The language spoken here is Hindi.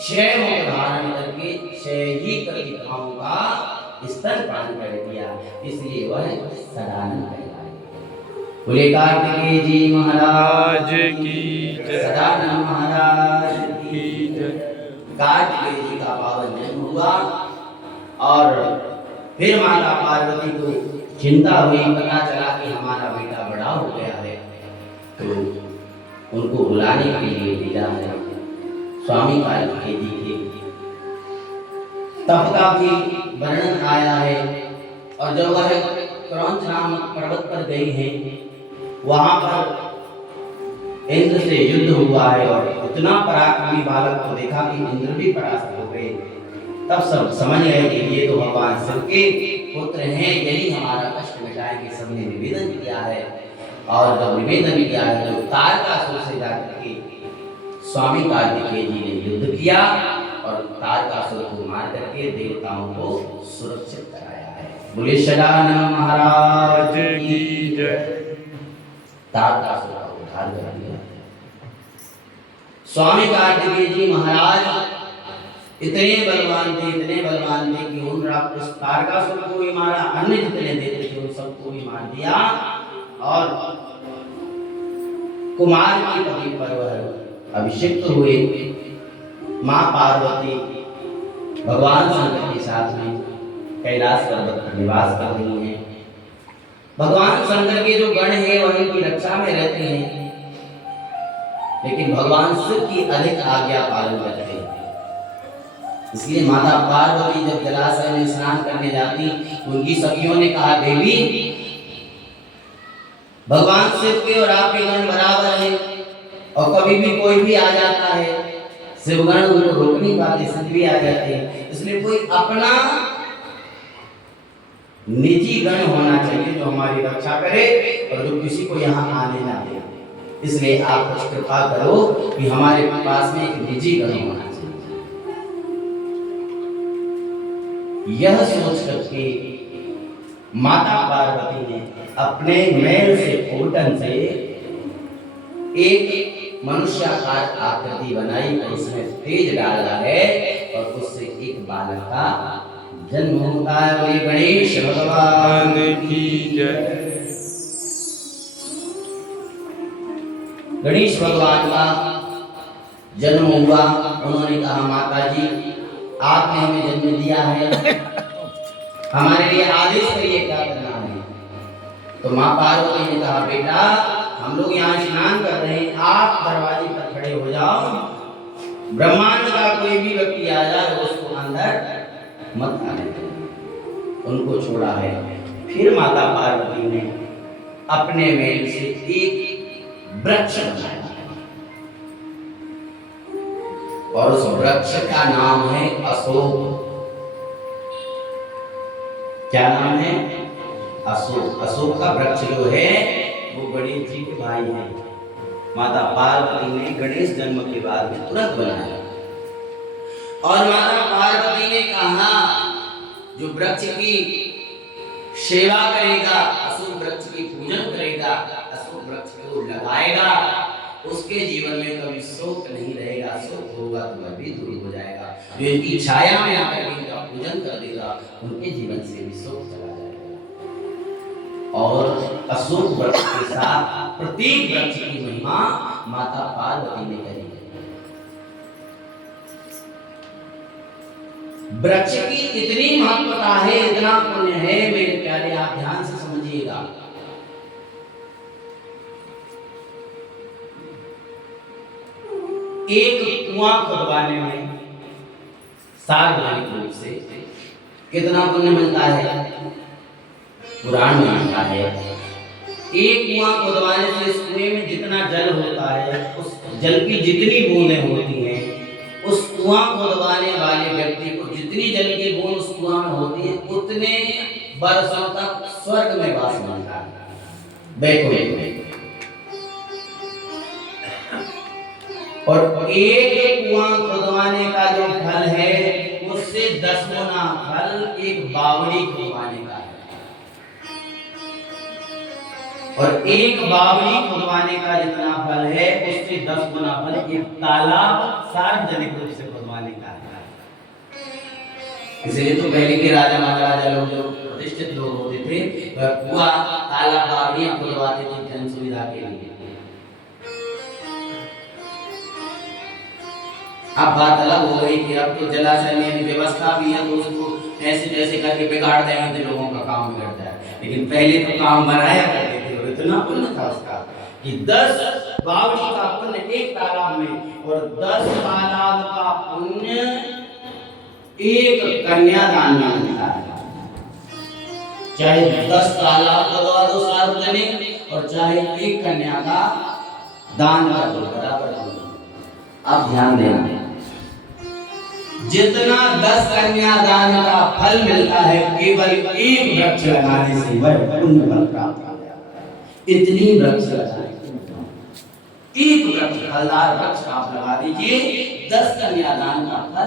6 मुख धारण करके 6 ही कलिकाओं का स्तनपान कर दिया, इसलिए वह सदानंद कहलाए। बोले कार्तिकेय जी महाराज की जय, सदानंद महाराज की जय। कार्तिकेय जी का पावन जन्म हुआ और फिर माता पार्वती को चिंता हुई, पता चला कि हमारा बेटा बड़ा हो गया है, तो उनको बुलाने के लिए भेजा है स्वामी कार्तिकेय जी के तप का भी वर्णन आया है। और जब वह क्रौंच नामक पर्वत पर गई है, वहां पर इंद्र से युद्ध हुआ है और इतना पराक्रमी बालक को देखा कि इंद्र भी परास्त हो गए। तब सब समझ गए कि ये तो भगवान शिव के पुत्र हैं, यही हमारा कष्ट मिटाएंगे। सबने निवेदन किया है और जब निवेदन किया है तो तारकासुर से जाकर के स्वामी कार्तिकेय जी ने युद्ध किया और तारकासुर को मार करके देवताओं को सुरक्षित कराया है। बोले सदानंद महाराज की जय। तारकासुर का उद्धार कर दिया। स्वामी कार्तिकेय जी महाराज इतने बलवान थे कि उन उस तारकासुर को भी मारा, अन्य जितने देवते थे उन सबको भी मार दिया और कुमार की पदवी पर वह अभिषिक्त हुए। मां पार्वती भगवान शंकर के साथ में कैलाश पर्वत पर निवास कर रही हैं। भगवान शंकर के जो गण हैं वह उनकी रक्षा में रहते हैं, लेकिन भगवान शिव की अधिक आज्ञा पालन करते हैं। इसलिए माता पार्वती जब जलाशय में स्नान करने जाती, उनकी सखियों ने कहा, देवी भगवान शिव के और आपके गण बराबर हैं और कभी भी कोई भी आ जाता है, शिवगण उनको रोक नहीं पाते, सिद्ध भी आ जाते हैं। इसलिए कोई अपना निजी गण होना चाहिए जो हमारी रक्षा करे और जो किसी को यहाँ आने ना दे। इसलिए आप कुछ कृपा करो कि हमारे पास में एक निजी गण होना चाहिए। यह सोच करके माता पार्वती ने अपने मैल से फूटन से एक मनुष्याकार आकृति बनाई और उसमें तेज डाला है और उससे एक बालक का जन्म होता है। बोले गणेश भगवान की जय। गणेश भगवान का जन्म हुआ। उन्होंने कहा, माता जी आपने हमें जन्म दिया है, हमारे लिए आदेश करिए क्या करना है। तो मां पार्वती ने कहा, बेटा हम लोग यहाँ स्नान कर रहे हैं, आप दरवाजे पर खड़े हो जाओ, ब्रह्मांड का कोई भी व्यक्ति आ जाए उसको अंदर मत आने दो। उनको छोड़ा है। फिर माता पार्वती ने अपने मेल से एक वृक्ष बनाया और उस वृक्ष का नाम है अशोक। क्या नाम है? अशोक। अशोक का वृक्ष जो है वो गणेश जी के भाई हैं। माता पार्वती ने गणेश जन्म के बाद में तुरंत बनाया और माता पार्वती ने कहा, जो वृक्ष की सेवा करेगा, अशोक वृक्ष की पूजन करेगा, अशोक वृक्ष को लगाएगा, उसके जीवन में कभी शोक नहीं रहेगा। शोक होगा तो वह भी दूर हो जाएगा। जो इनकी छाया में आकर इनका पूजन कर देगा, उनके जीवन से भी शोक चला जाएगा। और अशोक वृक्ष के साथ प्रत्येक वृक्ष की महिमा माता पार्वती ने कही है। वृक्ष की इतनी महत्वता है, इतना पुण्य है मेरे प्यारे, आप ध्यान से समझिएगा। एक कुआं खुदवाने में सार्वजनिक रूप से कितना पुण्य मिलता है, पुराण में लिखा है। एक कुआं खुदवाने से इस कुएं में जितना जल होता है, उस जल की जितनी बूंदें होती हैं, उस कुआं खुदवाने वाले व्यक्ति को जितनी जल की बूंद उस कुआं में होती है, उतने वर्षों तक स्वर्ग में वास मिलता है, वैकुंठ में। और एक कुआं खुदवाने का जो फल है, उससे 10 गुना फल एक बावड़ी खुदवाने का है। और एक बावड़ी खुदवाने का जितना फल है उससे 10 गुना फल एक तालाब सार्वजनिक रूप से खुदवाने का है। इसलिए तो पहले के राजा महाराजा लोग जो प्रतिष्ठित लोग होते थे वह कुआं तालाब बावड़ियां खुदवाते थे जन सुविधा के लिए। अब बात अलग हो गई कि अब तो जलाशय में व्यवस्था भी है तो उसको ऐसे जैसे करके बिगाड़ देंगे तो लोगों का काम बिगड़ जाए। लेकिन पहले तो काम बनाया करते थे और इतना पुण्य था उसका कि 10 बावड़ी का पुण्य एक तालाब में और 10 तालाब का पुण्य एक कन्यादान में मिलता है। चाहे 10 तालाब खुदवा दो सार्वजनिक और चाहे एक कन्या का दान कर दो, बराबर होगा। आप ध्यान देना, जितना 10 कन्यादान का फल मिलता है केवल एक वृक्ष लगाने से वह पुण्य फल प्राप्त हो जाता है। इतनी वृक्ष लगाए, एक वृक्ष फलदार वृक्ष आप लगा दीजिए, 10 कन्यादान का फल